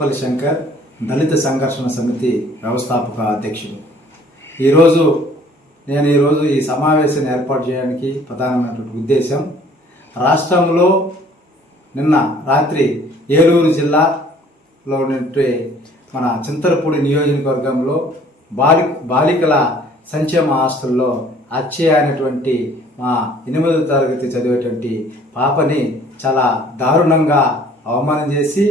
పల్లి శంకర్, దళిత సంఘర్షణ సమితి వ్యవస్థాపక అధ్యక్షుడు. ఈరోజు ఈ సమావేశాన్ని ఏర్పాటు చేయడానికి ప్రధానమైనటువంటి ఉద్దేశం, రాష్ట్రంలో నిన్న రాత్రి ఏలూరు జిల్లాలో మన చింతలపూడి నియోజకవర్గంలో బాలికల సంక్షేమ హాస్టల్లో అచ్చయ్య అనేటువంటి మా 8వ తరగతి చదివేటువంటి పాపని చాలా దారుణంగా అవమానం చేసి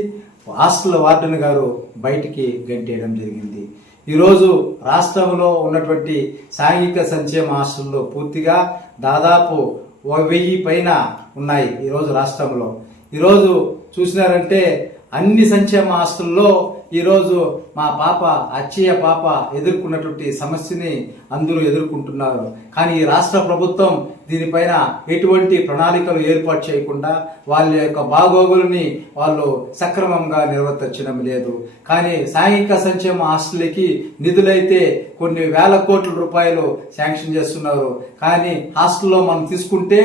హాస్టల్ వార్డెన్ గారు బయటికి గంటేయడం జరిగింది. ఈరోజు రాష్ట్రంలో ఉన్నటువంటి సాంఘిక సంక్షేమ హాస్టల్లో పూర్తిగా దాదాపు 1000 పైన ఉన్నాయి. ఈరోజు రాష్ట్రంలో ఈరోజు చూసినారంటే అన్ని సంక్షేమ హాస్టల్లో ఈరోజు మా పాప అచ్చయ్య పాప ఎదుర్కొన్నటువంటి సమస్యని అందరూ ఎదుర్కొంటున్నారు. కానీ ఈ రాష్ట్ర ప్రభుత్వం దీనిపైన ఎటువంటి ప్రణాళికలు ఏర్పాటు చేయకుండా వాళ్ళ యొక్క బాగోగులని వాళ్ళు సక్రమంగా నిర్వర్తించడం లేదు. కానీ సాంఘిక సంక్షేమ హాస్టల్కి నిధులైతే కొన్ని వేల కోట్ల రూపాయలు శాంక్షన్ చేస్తున్నారు. కానీ హాస్టల్లో మనం తీసుకుంటే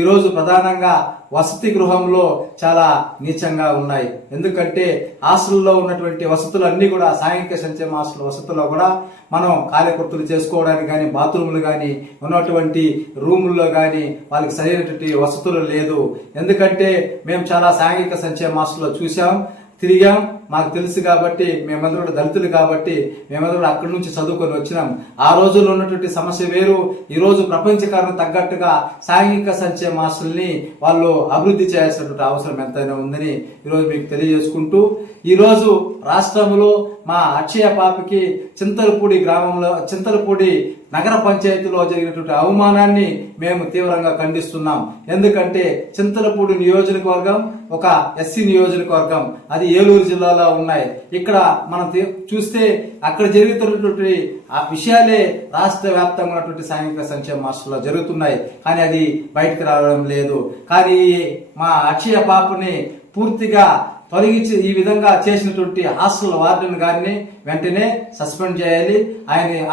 ఈరోజు ప్రధానంగా వసతి గృహంలో చాలా నీచంగా ఉన్నాయి. ఎందుకంటే హాస్టల్లో ఉన్నటువంటి వసతులు అన్ని కూడా సాంఘిక సంక్షేమ హాస్టల్ వసతుల్లో కూడా మనం కార్యకర్తలు చేసుకోవడానికి కానీ, బాత్రూములు కానీ, ఉన్నటువంటి రూముల్లో కానీ వాళ్ళకి సరైనటువంటి వసతులు లేదు. ఎందుకంటే మేము చాలా సాంఘిక సంక్షేమ హాస్టల్లో చూసాం, తిరిగాం, మాకు తెలుసు కాబట్టి, మేమందరూ దళితులు కాబట్టి మేమందరూ అక్కడి నుంచి చదువుకొని వచ్చినాం. ఆ రోజుల్లో ఉన్నటువంటి సమస్య వేరు. ఈరోజు ప్రపంచకారం తగ్గట్టుగా సాంఘిక సంక్షేమ హాస్టల్ని వాళ్ళు అభివృద్ధి చేయాల్సినటువంటి అవసరం ఎంతైనా ఉందని ఈరోజు మీకు తెలియజేసుకుంటూ, ఈరోజు రాష్ట్రంలో మా అక్షయ పాపకి చింతలపూడి నగర పంచాయతీలో జరిగినటువంటి అవమానాన్ని మేము తీవ్రంగా ఖండిస్తున్నాం. ఎందుకంటే చింతలపూడి నియోజకవర్గం ఒక ఎస్సీ నియోజకవర్గం, అది ఏలూరు జిల్లాలో ఉన్నాయి. ఇక్కడ మనం చూస్తే అక్కడ జరుగుతున్నటువంటి ఆ విషయాలే రాష్ట్ర వ్యాప్తంగా ఉన్నటువంటి సాంఘిక సంక్షేమ హాస్టల్లో జరుగుతున్నాయి. కానీ అది బయటకు రావడం లేదు. కానీ మా అక్షయ పాపని పూర్తిగా తొలగించి ఈ విధంగా చేసినటువంటి హాస్టల్ వార్డెన్ గారిని వెంటనే సస్పెండ్ చేయాలి,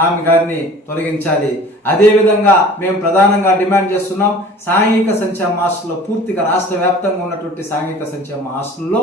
ఆమె గారిని తొలగించాలి. అదే విధంగా మేము ప్రధానంగా డిమాండ్ చేస్తున్నాం, సాంఘిక సంక్షేమ హాస్టల్లో పూర్తిగా రాష్ట్ర వ్యాప్తంగా ఉన్నటువంటి సాంఘిక సంక్షేమ హాస్టల్లో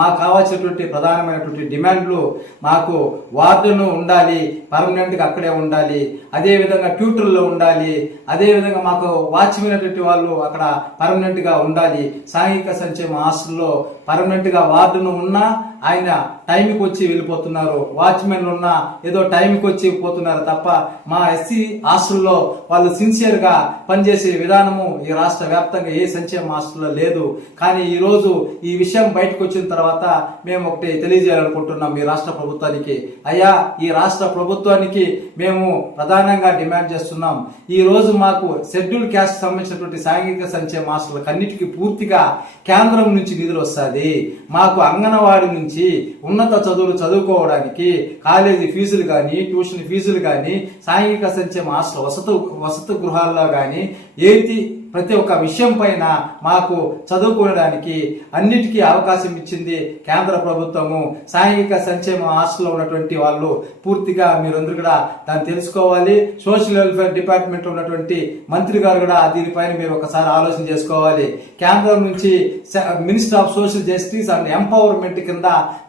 మాకు కావాల్సినటువంటి ప్రధానమైనటువంటి డిమాండ్లు, మాకు వార్డును ఉండాలి, పర్మనెంట్గా అక్కడే ఉండాలి, అదేవిధంగా ట్యూటర్లో ఉండాలి, అదేవిధంగా మాకు వాచ్మెన్ వాళ్ళు అక్కడ పర్మనెంట్గా ఉండాలి. సాంఘిక సంక్షేమ హాస్టల్లో పర్మనెంట్గా వార్డును ఉన్నా ఆయన టైంకి వచ్చి వెళ్ళిపోతున్నారు, వాచ్మెన్ ఉన్నా ఏదో టైంకి వచ్చి పోతున్నారు తప్ప మా ఎస్సీ హాస్టల్లో వాళ్ళు సిన్సియర్గా పనిచేసే విధానము ఈ రాష్ట్ర వ్యాప్తంగా ఏ సంక్షేమ హాస్టల్లో లేదు. కానీ ఈరోజు ఈ విషయం బయటకు వచ్చిన తర్వాత మేము ఒకటి తెలియజేయాలనుకుంటున్నాం ఈ రాష్ట్ర ప్రభుత్వానికి. అయ్యా, ఈ రాష్ట్ర ప్రభుత్వానికి మేము ప్రధానంగా డిమాండ్ చేస్తున్నాం, ఈ రోజు మాకు షెడ్యూల్ క్యాస్ట్ సంబంధించినటువంటి సాంఘిక సంక్షేమ హాస్టల్ అన్నిటికీ పూర్తిగా కేంద్రం నుంచి నిధులు వస్తుంది. మాకు అంగన్వాడీ నుంచి ఉన్నత చదువులు చదువుకోవడానికి కాలేజీ ఫీజులు కానీ, ట్యూషన్ ఫీజులు కానీ, సాంఘిక సంక్షేమ హాస్టల్ వసతి గృహాల్లో కానీ ప్రతి ఒక్క విషయం పైన మాకు చదువుకోవడానికి అన్నిటికీ అవకాశం ఇచ్చింది కేంద్ర ప్రభుత్వము. సాంఘిక సంక్షేమ హాస్టల్లో ఉన్నటువంటి వాళ్ళు పూర్తిగా మీరందరూ కూడా దాన్ని తెలుసుకోవాలి. సోషల్ వెల్ఫేర్ డిపార్ట్మెంట్ ఉన్నటువంటి మంత్రి గారు కూడా దీనిపైన మీరు ఒకసారి ఆలోచన చేసుకోవాలి. కేంద్రం నుంచి minister of social justice and empowerment కింద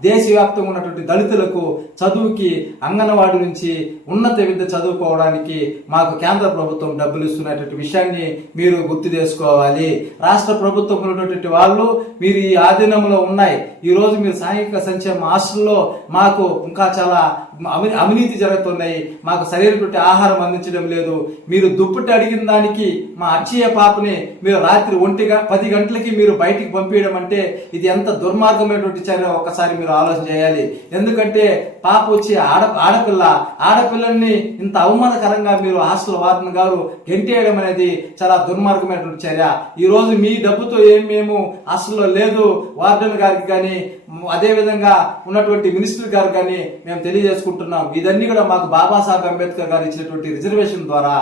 దేశవ్యాప్తంగా ఉన్నటువంటి దళితులకు చదువుకి అంగన్వాడీ నుంచి ఉన్నత విద్య చదువుకోవడానికి మాకు కేంద్ర ప్రభుత్వం డబ్బులు ఇస్తున్నటువంటి విషయాన్ని మీరు గుర్తు చేసుకోవాలి. రాష్ట్ర ప్రభుత్వం ఉన్నటువంటి వాళ్ళు మీరు ఈ ఆధీనంలో ఉన్నాయి. ఈ రోజు మీరు సాంఘిక సంక్షేమ హాస్టల్లో మాకు ఇంకా చాలా అవినీతి జరుగుతున్నాయి, మాకు సరైనటువంటి ఆహారం అందించడం లేదు. మీరు దుప్పటి అడిగిన దానికి మా అక్షయ పాపని మీరు రాత్రి 10 గంటలకి మీరు బయటికి పంపించడం అంటే ఇది ఎంత దుర్మార్గమైనటువంటి చర్య ఒకసారి మీరు ఆలోచన చేయాలి. ఎందుకంటే పాప వచ్చి ఆడపిల్లల్ని ఇంత అవమానకరంగా మీరు హాస్టల్ వార్డెన్ గారు గెంటేయడం అనేది చాలా దుర్మార్గమైనటువంటి చర్య. ఈ రోజు మీ డబ్బుతో మేము హాస్టల్లో లేదు వార్డెన్ గారికి కానీ, అదే విధంగా ఉన్నటువంటి మినిస్టర్ గారు కానీ మేము తెలియజేసుకుంటున్నాం. ఇదన్నీ కూడా మాకు బాబాసాహెబ్ అంబేద్కర్ గారు ఇచ్చినటువంటి రిజర్వేషన్ ద్వారా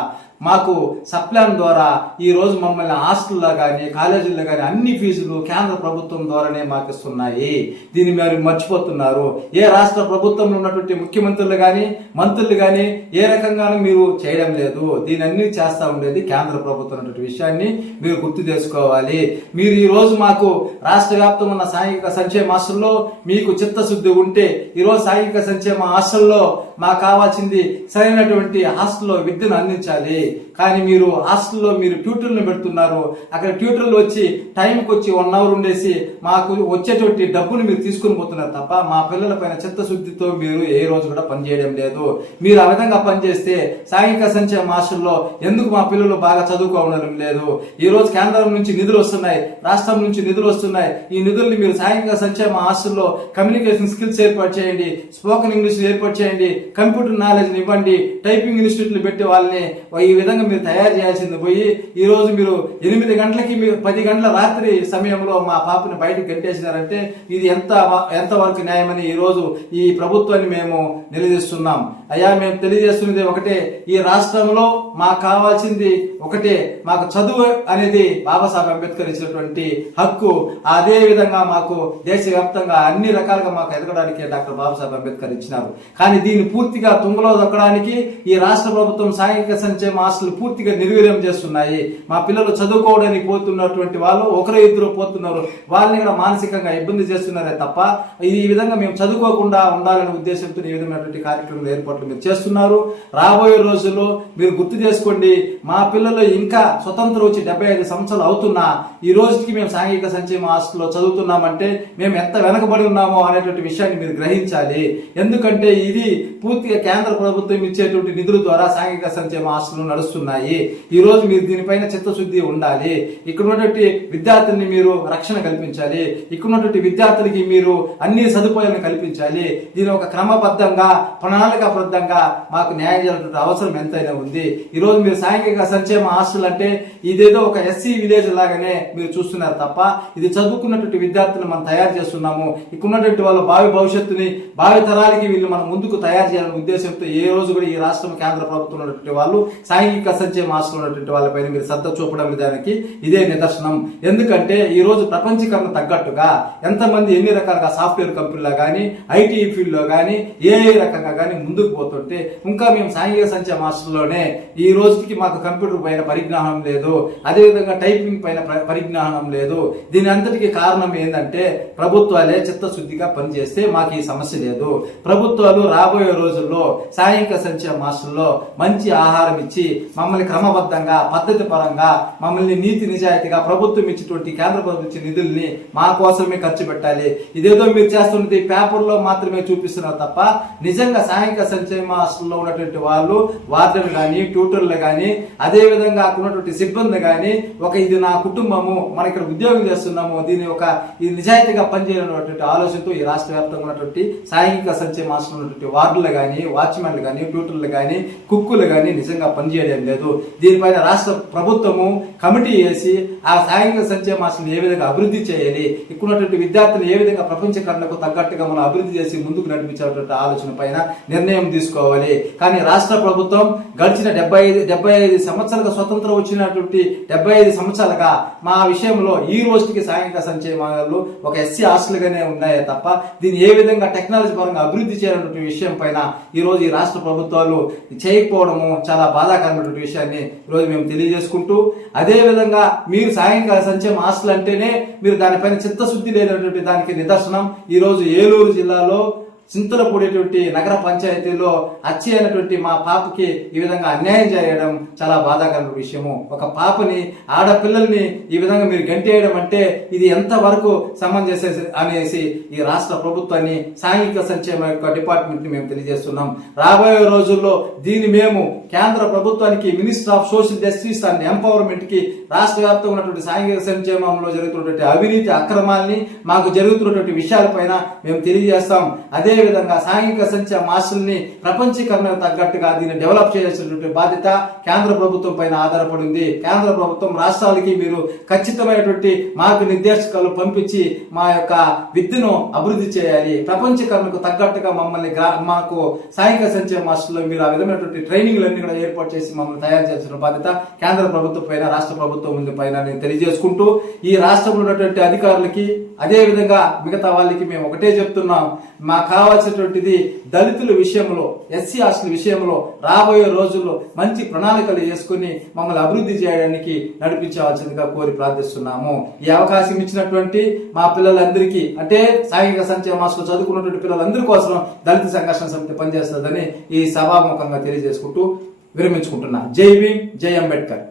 మాకు సప్లాన్ ద్వారా ఈ రోజు మమ్మల్ని హాస్టల్లో కానీ కాలేజీల్లో కానీ అన్ని ఫీజులు కేంద్ర ప్రభుత్వం ద్వారానే మాకు ఇస్తున్నాయి. దీన్ని మీరు మర్చిపోతున్నారు. ఏ రాష్ట్ర ప్రభుత్వంలో ఉన్నటువంటి ముఖ్యమంత్రులు కానీ మంత్రులు కానీ ఏ రకంగానూ మీరు చేయడం లేదు. దీని అన్ని చేస్తా ఉండేది కేంద్ర ప్రభుత్వం అన్నటువంటి విషయాన్ని మీరు గుర్తు చేసుకోవాలి. మీరు ఈ రోజు మాకు రాష్ట్ర వ్యాప్తంగా ఉన్న సాంఘిక సంక్షేమ హాస్టల్లో మీకు చిత్తశుద్ధి ఉంటే ఈ రోజు సాంఘిక సంక్షేమ హాస్టల్లో మాకు కావాల్సింది సరైనటువంటి హాస్టల్లో విద్యను అందించాలి. కానీ మీరు హాస్టల్లో మీరు ట్యూటర్లు పెడుతున్నారు. అక్కడ ట్యూటర్లు వచ్చి టైంకి వచ్చి 1 అవర్ ఉండేసి మాకు వచ్చేటువంటి డబ్బులు మీరు తీసుకుని పోతున్నారు తప్ప మా పిల్లల పైన చిత్తశుద్ధితో మీరు ఏ రోజు కూడా పనిచేయడం లేదు. మీరు ఆ విధంగా పనిచేస్తే సాంఘిక సంక్షేమ హాస్టల్లో ఎందుకు మా పిల్లలు బాగా చదువుకోవడం లేదు? ఈ రోజు కేంద్రం నుంచి నిధులు వస్తున్నాయి, రాష్ట్రం నుంచి నిధులు వస్తున్నాయి. ఈ నిధుల్ని మీరు సాంఘిక సంక్షేమ హాస్టల్లో కమ్యూనికేషన్ స్కిల్స్ ఏర్పాటు చేయండి, స్పోకెన్ ఇంగ్లీష్ ఏర్పాటు చేయండి, కంప్యూటర్ నాలెడ్జ్ ఇవ్వండి, టైపింగ్ ఇన్స్టిట్యూట్లు పెట్టి వాళ్ళని ఈ విధంగా మీరు తయారు చేయాల్సింది పోయి ఈ రోజు మీరు 8 గంటలకి మీరు 10 గంటల రాత్రి సమయంలో మా పాపని బయటకు గంటేసినారంటే ఇది ఎంతవరకు న్యాయమని ఈ రోజు ఈ ప్రభుత్వాన్ని మేము నిలదీస్తున్నాం. అయ్యా, మేము తెలియజేస్తున్నది ఒకటే, ఈ రాష్ట్రంలో మాకు కావాల్సింది ఒకటే, మాకు చదువు అనేది బాబాసాహెబ్ అంబేద్కర్ ఇచ్చినటువంటి హక్కు. అదే విధంగా మాకు దేశవ్యాప్తంగా అన్ని రకాలుగా మాకు ఎదగడానికి డాక్టర్ బాబాసాహెబ్ అంబేద్కర్ ఇచ్చినారు. కానీ దీన్ని పూర్తిగా తుంగలో దొక్కడానికి ఈ రాష్ట్ర ప్రభుత్వం సాంఘిక సంక్షేమ హాస్టల్ పూర్తిగా నిర్వీర్యం చేస్తున్నాయి. మా పిల్లలు చదువుకోవడానికి పోతున్నటువంటి వాళ్ళు 1-2 పోతున్నారు, వాళ్ళని కూడా మానసికంగా ఇబ్బంది చేస్తున్నారే తప్ప ఈ విధంగా మేము చదువుకోకుండా ఉండాలనే ఉద్దేశంతో ఈ విధమైనటువంటి కార్యక్రమాలు ఏర్పాట్లు మీరు చేస్తున్నారు. రాబోయే రోజుల్లో మీరు గుర్తు చేసుకోండి, మా పిల్లలు ఇంకా స్వతంత్రం వచ్చి 75 సంవత్సరాలు అవుతున్నా ఈ రోజుకి మేము సాంఘిక సంక్షేమ హాస్టల్లో చదువుతున్నామంటే మేము ఎంత వెనకబడి ఉన్నామో అనేటువంటి విషయాన్ని మీరు గ్రహించాలి. ఎందుకంటే ఇది పూర్తిగా కేంద్ర ప్రభుత్వం ఇచ్చేటువంటి నిధుల ద్వారా సాంఘిక సంక్షేమ హాస్టల్ నడుస్తున్నాయి. ఈ రోజు మీరు దీనిపైన చిత్తశుద్ధి ఉండాలి. ఇక్కడ ఉన్నటువంటి విద్యార్థుల్ని మీరు రక్షణ కల్పించాలి. ఇక్కడ ఉన్నటువంటి విద్యార్థులకి మీరు అన్ని సదుపాయాలను కల్పించాలి. దీని ఒక క్రమబద్ధంగా ప్రణాళికాబద్ధంగా మాకు న్యాయం చేయాల్సిన అవసరం ఎంతైనా ఉంది. ఈ రోజు మీరు సాంఘిక సంక్షేమ హాస్టల్ అంటే ఇదేదో ఒక ఎస్సీ విలేజ్ లాగానే మీరు చూస్తున్నారు తప్ప ఇది చదువుకున్నటువంటి విద్యార్థులను మనం తయారు చేస్తున్నాము. ఇక్కడ ఉన్నటువంటి వాళ్ళ భవిష్యత్తుని భావి తరాలకి వీళ్ళు మనం ముందుకు తయారు చేయాలనే ఉద్దేశంతో ఏ రోజు కూడా ఈ రాష్ట్రం కేంద్ర ప్రభుత్వం ఉన్నటువంటి వాళ్ళు సాంఘిక సంక్షేమ హాస్టల్ ఉన్నటువంటి వాళ్ళపైన మీరు శ్రద్ధ చూపడం దానికి ఇదే నిదర్శనం. ఎందుకంటే ఈ రోజు ప్రపంచీకరణ తగ్గట్టుగా ఎంతమంది ఎన్ని రకాలుగా సాఫ్ట్వేర్ కంపెనీలో కానీ ఐటీ ఫీల్డ్ లో కానీ ఏ రకంగా కానీ ముందుకు పోతుంటే ఇంకా మేము సాంఘిక సంక్షేమ హాస్టల్లోనే ఈ రోజుకి మాకు కంప్యూటర్ పైన పరిజ్ఞానం లేదు, అదేవిధంగా టైపింగ్ పైన పరిజ్ఞానం లేదు. దీని అంతటికి కారణం ఏంటంటే ప్రభుత్వాలే చిత్తశుద్ధిగా పనిచేస్తే మాకు ఈ సమస్య లేదు. ప్రభుత్వాలు రాబోయే రోజుల్లో సాంఘిక సంక్షేమ హాస్టల్లో మంచి ఆహారం ఇచ్చి మమ్మల్ని క్రమబద్ధంగా పద్ధతి పరంగా మమ్మల్ని నీతి నిజాయితీగా ప్రభుత్వం ఇచ్చేటువంటి కేంద్ర ప్రభుత్వం ఇచ్చే నిధుల్ని మా కోసమే ఖర్చు పెట్టాలి. ఇదేదో మీరు చేస్తున్నది పేపర్లో మాత్రమే చూపిస్తున్నారు తప్ప నిజంగా సాంఘిక సంక్షేమ హాస్టల్లో ఉన్నటువంటి వాళ్ళు వార్డెన్లు కానీ ట్యూటర్లు కానీ అదే విధంగా ఉన్నటువంటి సిబ్బంది కానీ ఇది నా కుటుంబము, మన ఇక్కడ ఉద్యోగం చేస్తున్నాము, దీని ఇది నిజాయితీగా పనిచేయాలన్నటువంటి ఆలోచనతో ఈ రాష్ట్ర వ్యాప్తంగా ఉన్నటువంటి సాంఘిక సంక్షేమ హాస్టల్ ఉన్నటువంటి వార్డులు కానీ వాచ్మెన్లు కానీ ట్యూటర్లు కానీ కుక్కులు కానీ నిజంగా పనిచేయడం లేదు. దీనిపైన రాష్ట్ర ప్రభుత్వము కమిటీ వేసి ఆ సాంఘిక సంక్షేమ హాస్టల్ ఏ విధంగా అభివృద్ధి చేయాలి, ఇక్కడ ఉన్నటువంటి విద్యార్థులు ఏ విధంగా ప్రపంచకరణకు తగ్గట్టుగా మనం అభివృద్ధి చేసి ముందుకు నడిపించేటువంటి ఆలోచన పైన నిర్ణయం తీసుకోవాలి. కానీ రాష్ట్ర ప్రభుత్వం గడిచిన 75 సంవత్సరాలుగా స్వతంత్రం వచ్చినటువంటి 75 సంవత్సరాలుగా మా విషయంలో ఈ రోజుకి సాంఘిక సంక్షేమాలు ఒక ఎస్సీ హాస్టల్గానే ఉన్నాయే తప్ప దీన్ని ఏ విధంగా టెక్నాలజీ పరంగా అభివృద్ధి చేయాలనే విషయం పైన ఈ రోజు ఈ రాష్ట్ర ప్రభుత్వాలు చేయకపోవడము చాలా బాధాకరమైనటువంటి విషయాన్ని ఈరోజు మేము తెలియజేసుకుంటూ, అదే విధంగా మీరు సాంఘిక సంక్షేమ హాస్టల్ అంటేనే మీరు దానిపైన చిత్తశుద్ధి లేనటువంటి దానికి నిదర్శనం ఈ రోజు ఏలూరు జిల్లాలో చింతలపూడేటువంటి నగర పంచాయతీలో అచ్చి అయినటువంటి మా పాపకి ఈ విధంగా అన్యాయం చేయడం చాలా బాధాకరమైన విషయము. ఒక పాపని ఆడపిల్లల్ని ఈ విధంగా మీరు గంటేయడం అంటే ఇది ఎంతవరకు సమంజసం అనేసి ఈ రాష్ట్ర ప్రభుత్వాన్ని సాంఘిక సంక్షేమ డిపార్ట్మెంట్ ని మేము తెలియజేస్తున్నాం. రాబోయే రోజుల్లో దీన్ని మేము కేంద్ర ప్రభుత్వానికి minister of social justice and empowerment కి రాష్ట్ర వ్యాప్తంగా ఉన్నటువంటి సాంఘిక సంక్షేమంలో జరుగుతున్నటువంటి అవినీతి అక్రమాల్ని మాకు జరుగుతున్నటువంటి విషయాలపైన మేము తెలియజేస్తాం. అదే విధంగా సాంఘిక సంక్షేమ మాస్టర్ని ప్రపంచీకరణకు తగ్గట్టుగా దీన్ని డెవలప్ చేయాల్సినటువంటి బాధ్యత కేంద్ర ప్రభుత్వం పైన ఆధారపడి ఉంది. కేంద్ర ప్రభుత్వం రాష్ట్రాలకి మీరు ఖచ్చితమైనటువంటి మార్గనిర్దేశకాలు పంపించి మా యొక్క విద్యను అభివృద్ధి చేయాలి. ప్రపంచీకరణకు తగ్గట్టుగా మమ్మల్ని మాకు సాంఘిక సంక్షేమ మాస్టర్లో మీరు ఆ విధమైనటువంటి ట్రైనింగ్లన్నీ కూడా ఏర్పాటు చేసి మమ్మల్ని తయారు చేయాల్సిన బాధ్యత కేంద్ర ప్రభుత్వం పైన రాష్ట్ర ప్రభుత్వం ఉంది పైన నేను తెలియజేసుకుంటూ, ఈ రాష్ట్రంలో ఉన్నటువంటి అధికారులకి అదే విధంగా మిగతా వాళ్ళకి మేము ఒకటే చెప్తున్నాం, మాకు కావాల్సినటువంటిది దళితుల విషయంలో, ఎస్సీ హాస్టల్ విషయంలో రాబోయే రోజుల్లో మంచి ప్రణాళికలు చేసుకుని మమ్మల్ని అభివృద్ధి చేయడానికి నడిపించవలసిందిగా కోరి ప్రార్థిస్తున్నాము. ఈ అవకాశం ఇచ్చినటువంటి మా పిల్లలందరికీ, అంటే సాంఘిక సంక్షేమ మాస్టర్లు చదువుకున్నటువంటి పిల్లలందరి కోసం దళిత సంఘర్షణ సమితి పనిచేస్తుందని ఈ సభాముఖంగా తెలియజేసుకుంటూ విరమించుకుంటున్నా. జై భీమ్, జై అంబేద్కర్.